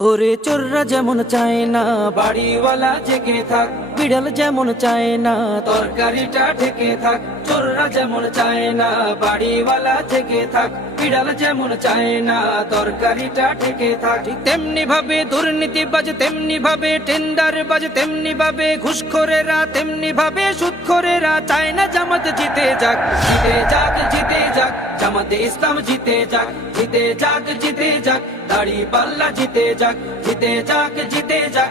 করে চোররা যেমন চায় না বাড়িওয়ালা জেগে থাক। বিড়াল যেমন চায় না, তরকারিটা ঢেকে থাক, চোররা যেমন চায় না, বাড়িওয়ালা থেকে থাক, বিড়াল যেমন চায় না, তরকারিটা থাক। ঠিক তেমনি ভাবে দুর্নীতি বাজ, তেমনি ভাবে টেন্ডার বাজ, তেমনি ভাবে ঘুষখোরেরা, তেমনি ভাবে সুদখোরেরা চায় না জামাত জিতে যাক জিতে যাক জিতে যাক, জামাতে ইসলাম জিতে যাক জিতে যাক জিতে যাক, দাড়ি পাল্লা জিতে যাক জিতে যাক জিতে যাক।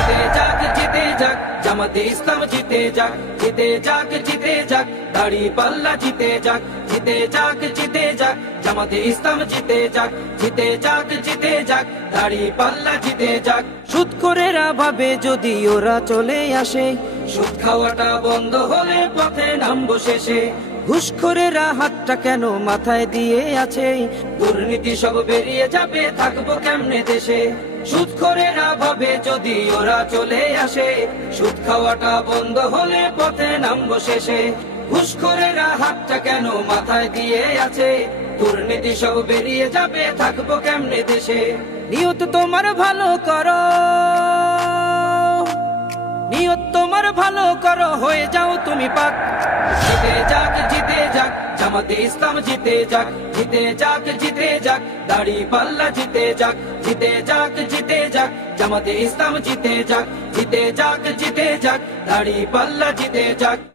যাক জামাতে ইসলাম জিতে যাক জিতে যাক জিতে যাক দাড়ি পাল্লা জিতে যাক জিতে যাক জিতে যাক জামাতে ইসলাম জিতে যাক জিতে যাক জিতে যাক দাড়ি পাল্লা জিতে যাক। সুদ করেরা ভাবে যদি ওরা চলে আসে সুদ খাওয়াটা বন্ধ হলে পথে নামবো শেষে। ঘুষখোরেরা হাতটা কেন মাথায় দিয়ে আছে? দুর্নীতি সব বেরিয়ে যাবে থাকব কেমনে দেশে? সুদখোরেরা ভাবে যদি ওরা চলে আসে। সুদ খাওয়াটা বন্ধ হলে পথে নামবো শেষে। ঘুষখোরেরা হাতটা কেন মাথায় দিয়ে আছে? দুর্নীতি সব বেরিয়ে যাবে, থাকব কেমনে দেশে? নিয়ত তোমার ভালো করো। ভালো করো হয়ে যাও তুমি পাক জিতে যাক জিতে যাক জামাতে ইসলাম জিতে যাক জিতে যাক জিতে যাক দাড়ি পাল্লা জিতে যাক জিতে যাক জিতে যাক জামাতে ইসলাম জিতে যাক জিতে যাক জিতে যাক দাড়ি পাল্লা জিতে যাক